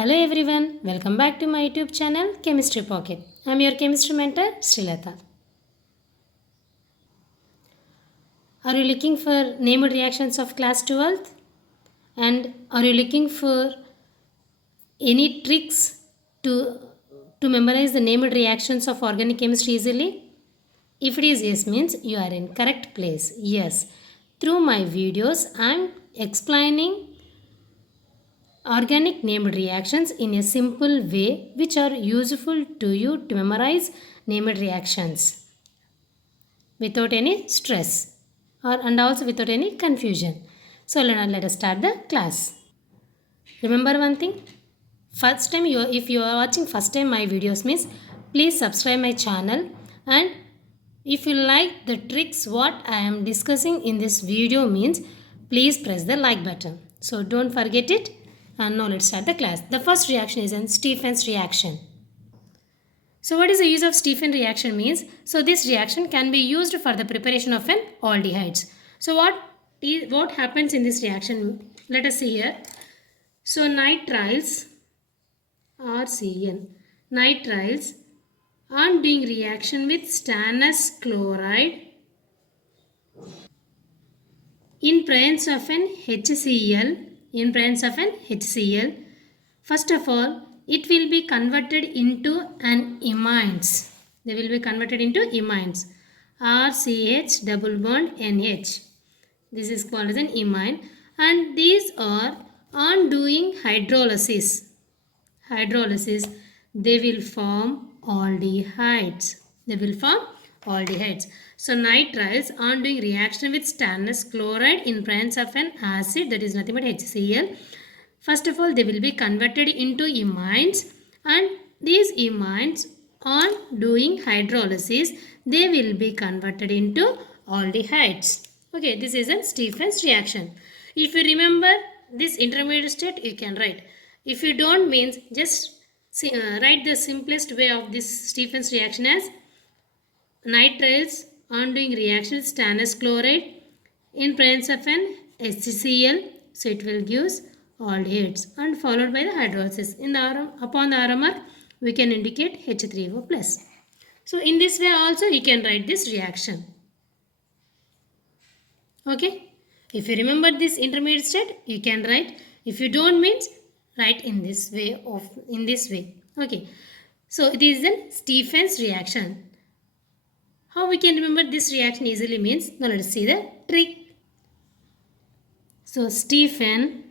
Hello everyone, welcome back to my YouTube channel Chemistry Pocket. I am your chemistry mentor Sreelatha. Are you looking for named reactions of class 12th? And are you looking for any tricks to memorize the named reactions of organic chemistry easily? If it is yes means you are in correct place. Yes, through my videos I am explaining organic named reactions in a simple way which are useful to you to memorize named reactions without any stress and also without any confusion. So let us start the class. Remember one thing, first time if you are watching first time my videos means please subscribe my channel, and if you like the tricks what I am discussing in this video means please press the like button. So don't forget it. And now let's start the class. The first reaction is in Stephen's reaction. So what is the use of Stephen reaction means? So this reaction can be used for the preparation of an aldehydes. So what happens in this reaction? Let us see here. So nitriles RCN. Nitriles on doing reaction with stannous chloride in presence of an HCl. In presence of an HCl, first of all, it will be converted into an imines. They will be converted into imines. RCH double bond NH. This is called as an imine, and these are on doing hydrolysis. Hydrolysis, they will form aldehydes. They will form aldehydes. So nitriles on doing reaction with stannous chloride in presence of an acid, that is nothing but HCl. First of all, they will be converted into imines, and these imines on doing hydrolysis, they will be converted into aldehydes. Okay, this is a Stephen's reaction. If you remember this intermediate state, you can write. If you don't means just write the simplest way of this Stephen's reaction as nitriles on doing reaction with stannous chloride in presence of an HCl. So it will give aldehydes and followed by the hydrolysis. In the upon the arrow mark, we can indicate H3O plus. So in this way also you can write this reaction. Okay. If you remember this intermediate state, you can write. If you don't means write in this way Okay. So it is a Stephen's reaction. How we can remember this reaction easily means, now let us see the trick. So Stephen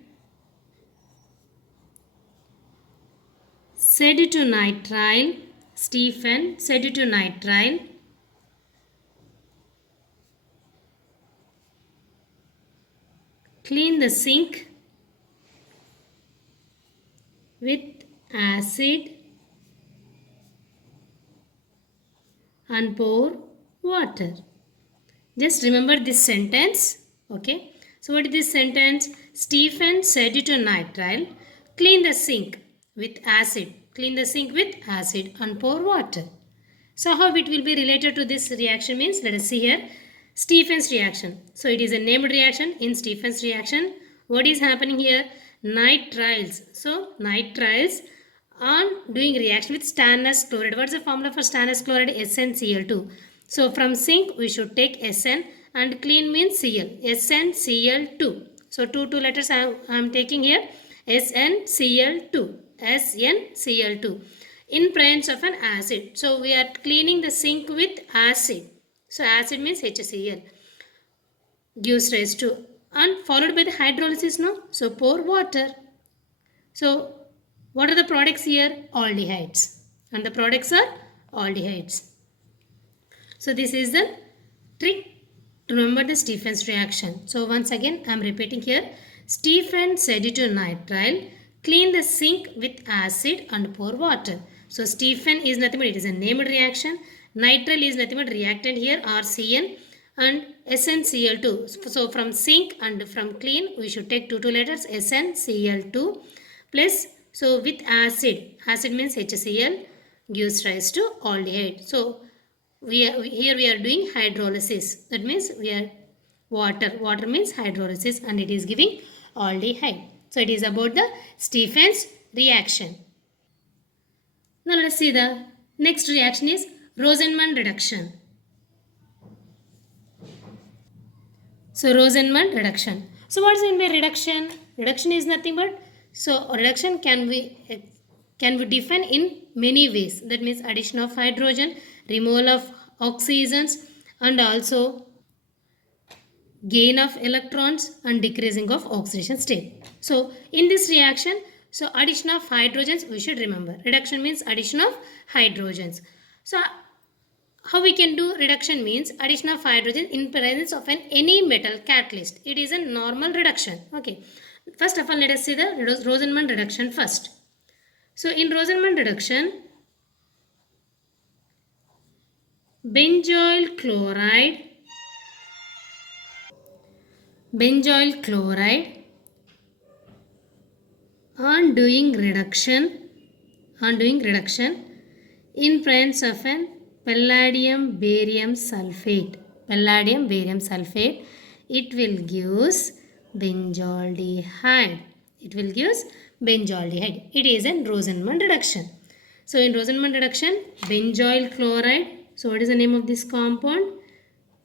said to nitrile, clean the sink with acid and pour water. Just remember this sentence. Okay. So what is this sentence? Stephen said to nitrile, clean the sink with acid. Clean the sink with acid and pour water. So how it will be related to this reaction means, let us see here. Stephen's reaction. So it is a named reaction in Stephen's reaction. What is happening here? Nitriles. So nitriles on doing reaction with stannous chloride. What is the formula for stannous chloride? SnCl2. So from sink we should take Sn, and clean means Cl. SnCl2. So two letters I am taking here. SnCl2. SnCl2 in presence of an acid. So we are cleaning the sink with acid. So acid means HCl. Gives rise to, and followed by the hydrolysis now. So pour water. So what are the products here? Aldehydes. And the products are aldehydes. So this is the trick to remember the Stephen's reaction. So once again I am repeating here. Stephen said to nitrile, clean the sink with acid and pour water. So Stephen is nothing but it is a named reaction. Nitrile is nothing but reactant here, RCN, and SnCl2. So from sink and from clean we should take two letters, SnCl2 plus, so with acid. Acid means HCl, gives rise to aldehyde. So here we are doing hydrolysis. That means we are water means hydrolysis, and it is giving aldehyde. So it is about the Stephen's reaction. Now let us see the next reaction is Rosenman reduction. So Rosenman reduction. So what is mean by reduction? Reduction is nothing but, so reduction can be defined in many ways. That means addition of hydrogen, removal of oxygens, and also gain of electrons and decreasing of oxidation state. So in this reaction, so addition of hydrogens we should remember. Reduction means addition of hydrogens. So how we can do reduction means addition of hydrogen in presence of any metal catalyst. It is a normal reduction. Okay. First of all, let us see the Rosenman reduction first. So in Rosenman reduction, benzoyl chloride on doing reduction in presence of an palladium barium sulfate. It will gives benzaldehyde. It is a Rosenman reduction. So in Rosenman reduction, benzoyl chloride. So what is the name of this compound?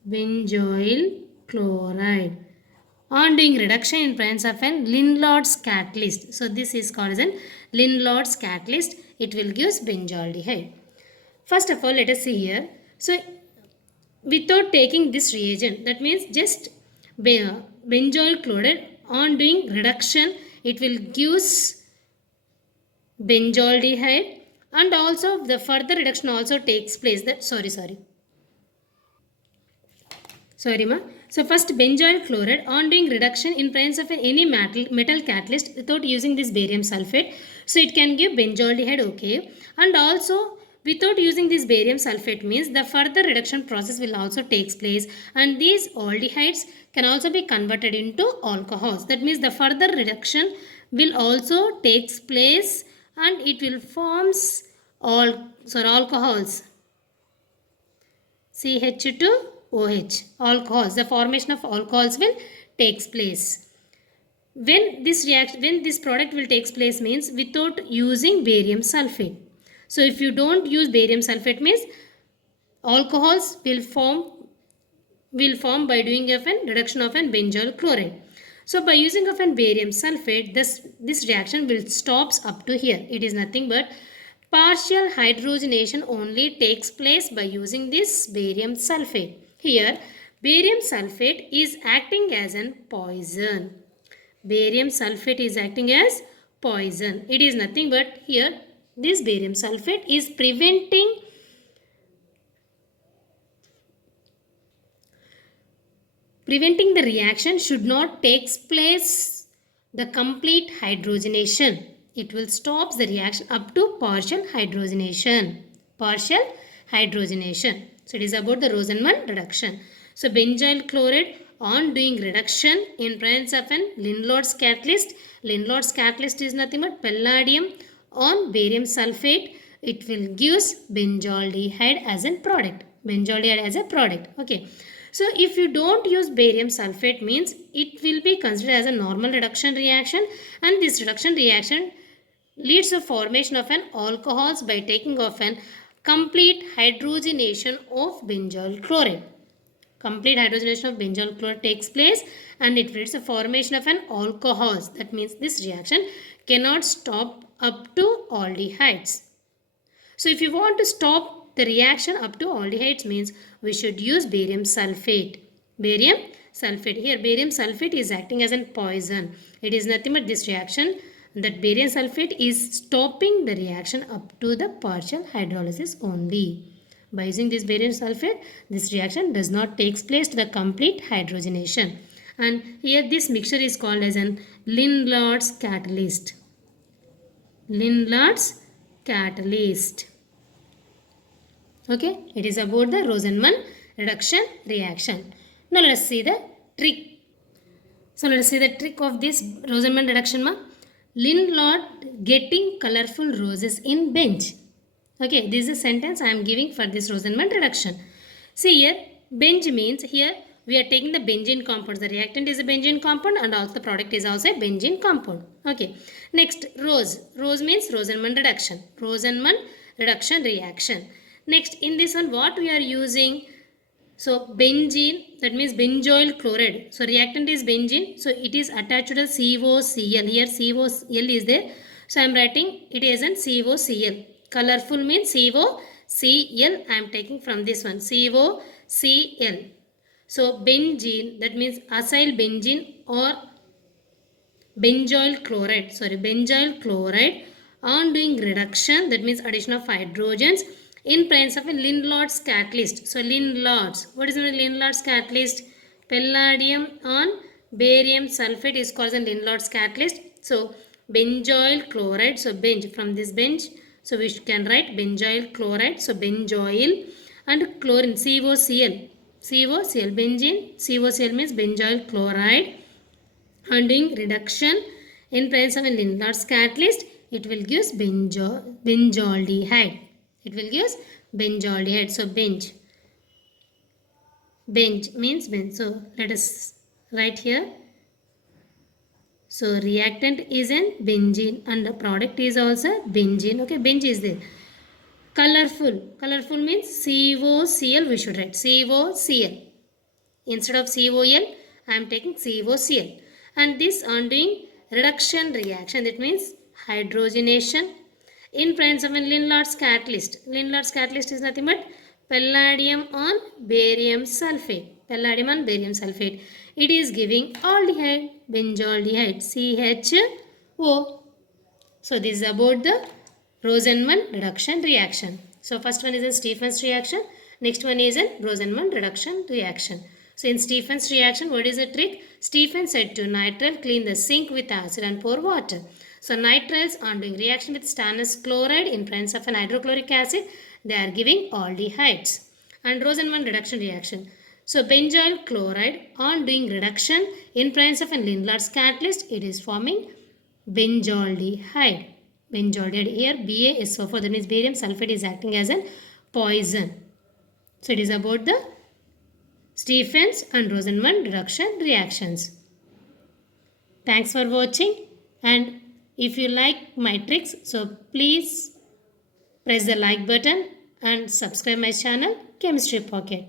Benzoyl chloride on doing reduction in presence of an Lindlards catalyst. So this is called as an Lindlards catalyst. It will give benzaldehyde. First of all, let us see here. So without taking this reagent, that means just benzoyl chloride on doing reduction, it will give benzaldehyde, and also the further reduction also takes place. Sorry ma. So first benzoyl chloride on doing reduction in presence of any metal catalyst without using this barium sulfate. So it can give benzaldehyde, okay. And also without using this barium sulfate means the further reduction process will also takes place, and these aldehydes can also be converted into alcohols. That means the further reduction will also takes place and it will forms alcohols. CH2OH, alcohols. The formation of alcohols will takes place. When this product will takes place means without using barium sulfate. So if you don't use barium sulfate means alcohols will form by doing of an reduction of an benzoyl chloride. So by using of an barium sulfate, this reaction will stops up to here. It is nothing but partial hydrogenation only takes place by using this barium sulfate. Here, barium sulfate is acting as an poison. Barium sulfate is acting as poison. It is nothing but here, this barium sulfate is preventing the reaction should not takes place the complete hydrogenation. It will stop the reaction up to partial hydrogenation. So it is about the Rosenman reduction. So benzoyl chloride on doing reduction in presence of an Lindlards catalyst. Lindlards catalyst is nothing but palladium on barium sulfate. It will gives benzaldehyde as a product. Okay. So if you don't use barium sulfate means it will be considered as a normal reduction reaction, and this reduction reaction leads to formation of an alcohols by taking of an complete hydrogenation of benzoyl chloride. Complete hydrogenation of benzoyl chloride takes place and it leads to formation of an alcohols. That means this reaction cannot stop up to aldehydes. So if you want to stop the reaction up to aldehydes means we should use barium sulfate. Here barium sulfate is acting as a poison. It is nothing but this reaction that barium sulfate is stopping the reaction up to the partial hydrolysis only. By using this barium sulfate, this reaction does not take place to the complete hydrogenation. And here this mixture is called as an Lindlards catalyst. Okay, it is about the Rosenman reduction reaction. Now let us see the trick. So let us see the trick of this Rosenman reduction. Lindlard getting colorful roses in bench. Okay, this is a sentence I am giving for this Rosenman reduction. See here, bench means here we are taking the benzene compound. The reactant is a benzene compound and also the product is also a benzene compound. Okay. Next, rose. Rose means Rosenman reduction. Rosenman reduction reaction. Next, in this one, what we are using? So benzene, that means benzoyl chloride. So reactant is benzene. So it is attached to the COCl. Here COCl is there. So I am writing it as an COCl. Colorful means COCl. I am taking from this one. COCl. So benzene, that means acyl benzene or benzoyl chloride on doing reduction, that means addition of hydrogens in presence of a Lindlar's catalyst. So Lindlar's, what is the Lindlar's catalyst? Palladium on barium sulfate is called a Lindlar's catalyst. So benzoyl chloride, so bench, from this bench, so we can write benzoyl chloride. So benzoyl and chlorine, COCl benzene. COCl means benzoyl chloride. On doing reduction in presence of a Lindlar's catalyst, it will give benzaldehyde. It will give benzaldehyde. So bench means bench. So let us write here. So reactant is an benzene and the product is also benzene. Okay, bench is there. Colorful means COCl. We should write COCl. Instead of COL, I am taking COCl. And this on doing reduction reaction, that means hydrogenation in presence of a Lindlar's catalyst. Lindlar's catalyst is nothing but palladium on barium sulfate. Palladium on barium sulfate. It is giving aldehyde, benzaldehyde, CHO. So this is about the Rosenman reduction reaction. So first one is a Stefan's reaction. Next one is a Rosenman reduction reaction. So in Stefan's reaction, what is the trick? Stephen said to nitrile, clean the sink with acid and pour water. So nitriles on doing reaction with stannous chloride in presence of an hydrochloric acid, they are giving aldehydes. And Rosenman reduction reaction. So benzoyl chloride on doing reduction in presence of an Lindlar's catalyst, it is forming benzaldehyde. Benzaldehyde, here BaSO4, that means barium sulfate is acting as a poison. So it is about the Stefan's and Rosenman reduction reactions. Thanks for watching, and if you like my tricks, so please press the like button and subscribe my channel Chemistry Pocket.